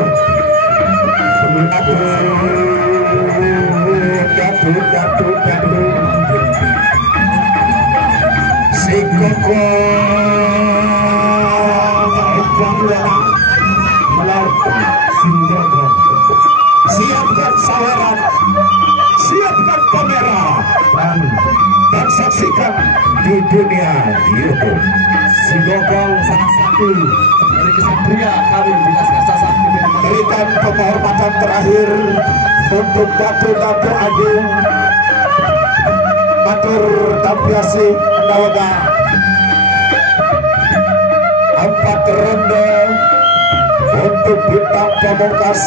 Si Koko siapkan saweran, siapkan kamera, dan saksikan di dunia YouTube. Si Gogong salah satu dari kesatria kami di Laskar Sasak. Berikan penghormatan terakhir untuk Datu Agung Matur Tampiasi Nawaga. 4 ronde untuk bintang pamungkas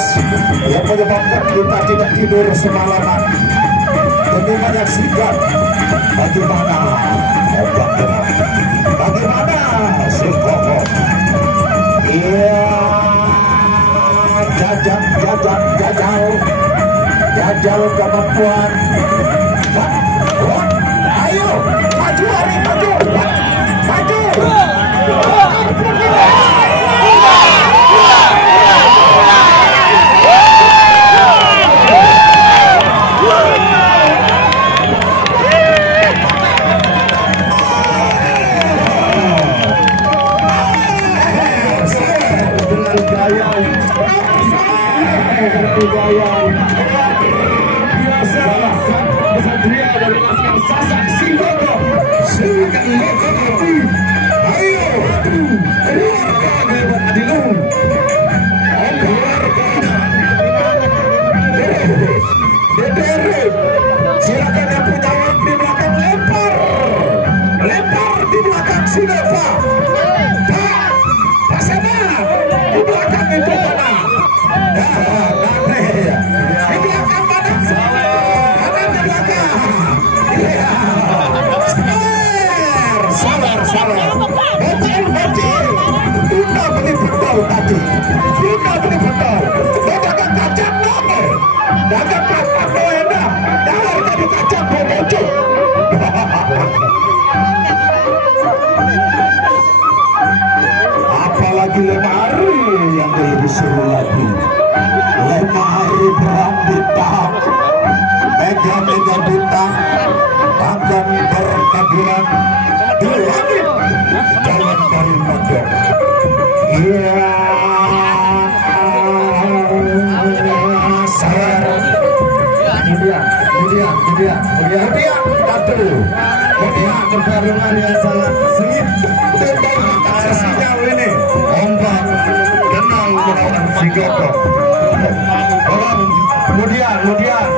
yang menyebabkan kita tidak tidur semalaman. Tentu banyak sigap. Bagaimana obat gerak? Bagaimana si Koko? Iya, jajal kemampuan. Ayo, maju hari maju. Kesatria dari Laskar Sasak si Gogong. Ayo, keluarga Hebat Adilung. DPR, silakan yang punya uang di belakang lempar di belakang si Nova. Pak Sena, di belakang itu mana? Di belakang mana? Kanan di belakang. Iya. Sabar. Betul. Tunda beli betul tadi. Dagang kacang nome. Dagang kacang nome. Dawar tadi kacang bocok. Apalagi lemari yang lebih seru lagi. Lemari perang bintang. Mega bintang akan bertaburan di langit jalan dari Modok. Iya, saya kemudian pertarungan yang sangat sengit. Sinyal ini ombak tenang melawan si Gogong. Kemudian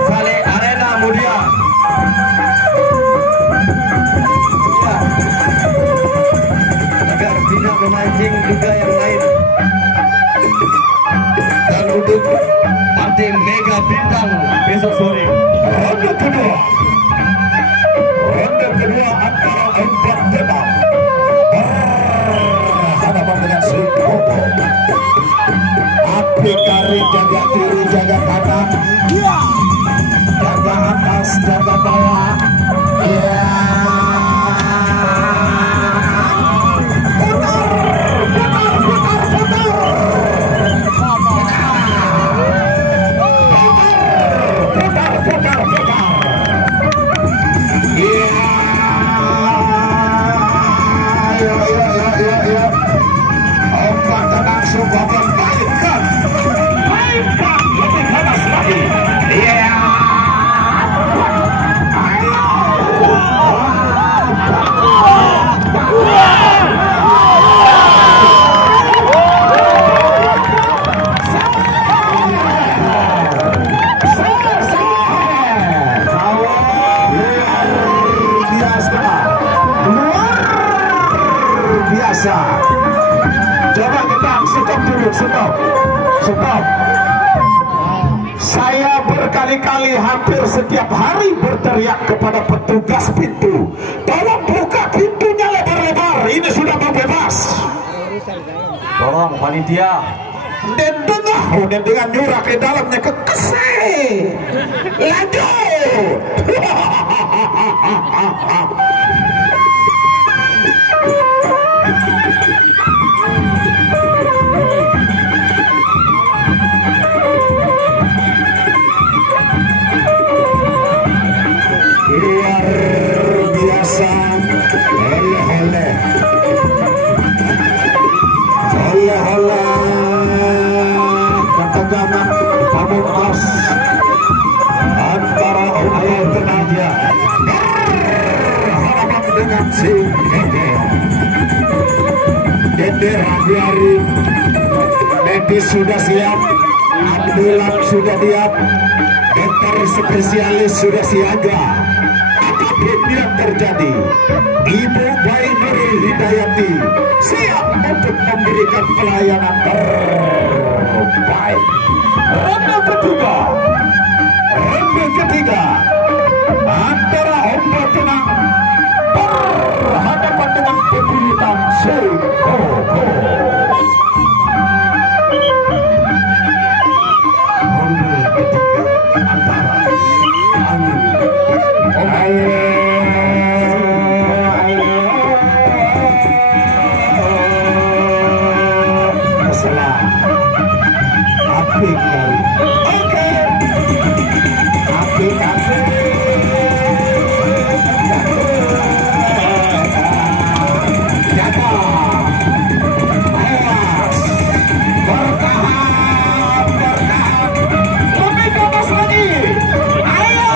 saling arena kemudian. Agar tidak memancing juga yang lain. Dan untuk partai Mega Bintang besok sore. Ronde kedua antara empat tebak berhadapan dengan si Gogong. Api kari jaga kiri jaga kanan, jaga atas jaga bawah. Coba kita stop dulu, stop. Saya berkali-kali hampir setiap hari berteriak kepada petugas pintu, tolong buka pintunya lebar-lebar, ini sudah mau bebas. Tolong panitia. Dan dengan nyurak ke dalamnya kekese. Lanjut. Hafiz sudah siap, Abdullah sudah siap, dokter spesialis sudah siaga. Apapun yang terjadi, Ibu Bayi Nurul Hidayati siap untuk memberikan pelayanan terbaik. Ronde ketiga antara Omba Tenang berhadapan dengan Pebulutan Sekoko. Ronde ketiga antara masalah api kali. Oke, api kali. Jaga, awas, bertahan, lebih kemas lagi. Ayo.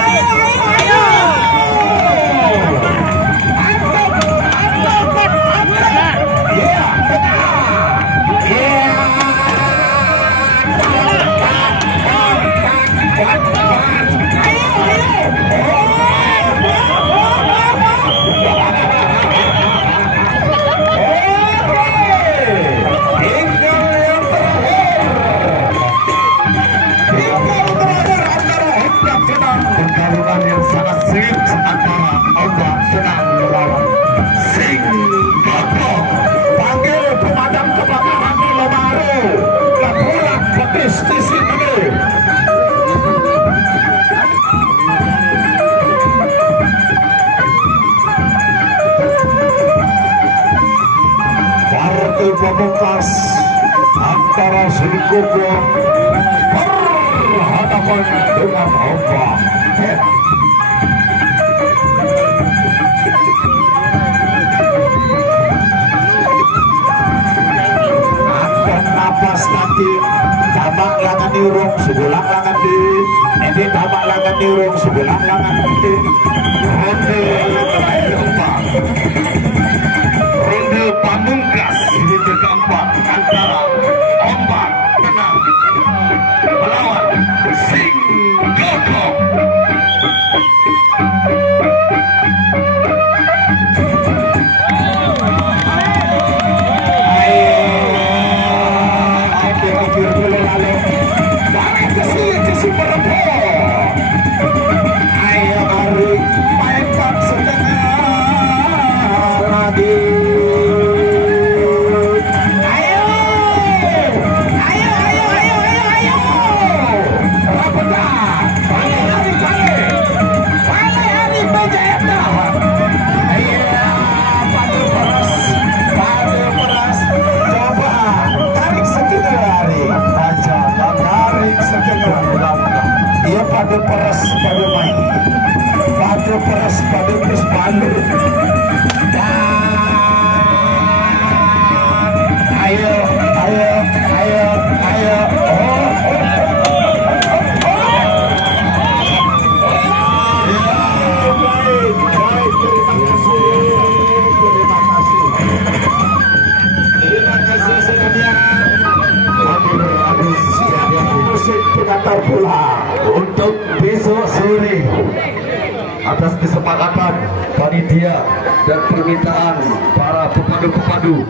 Pertarungan yang sangat sengit antara Omba Tenang melawan Sekoko. Panggil pemadam kebakaran di Lomaru, Lapuran Petis di sini. Partai pemungkas antara Sekoko berhadapan dengan Omba Tenang. Akan napas nanti tabak langan dirung sebulan langan di ini tabak langan dirung sebulan langan di ronde pamungkas ronde keempat antara Omba Tenang melawan Sekoko. Ayo Arik, mainkan setengah lagi. Ayo. Rapetan, Hari Bajayata. Ayo, Padu Peras, coba tarik setengah Hari. Tarik setengah belakang. Iya Padu Peras pada main, Padu Peras pada terus palu. Ayo. Terima kasih sekalian. Musik pengantar pula untuk besok sore atas kesepakatan panitia dan permintaan para pepadu-pepadu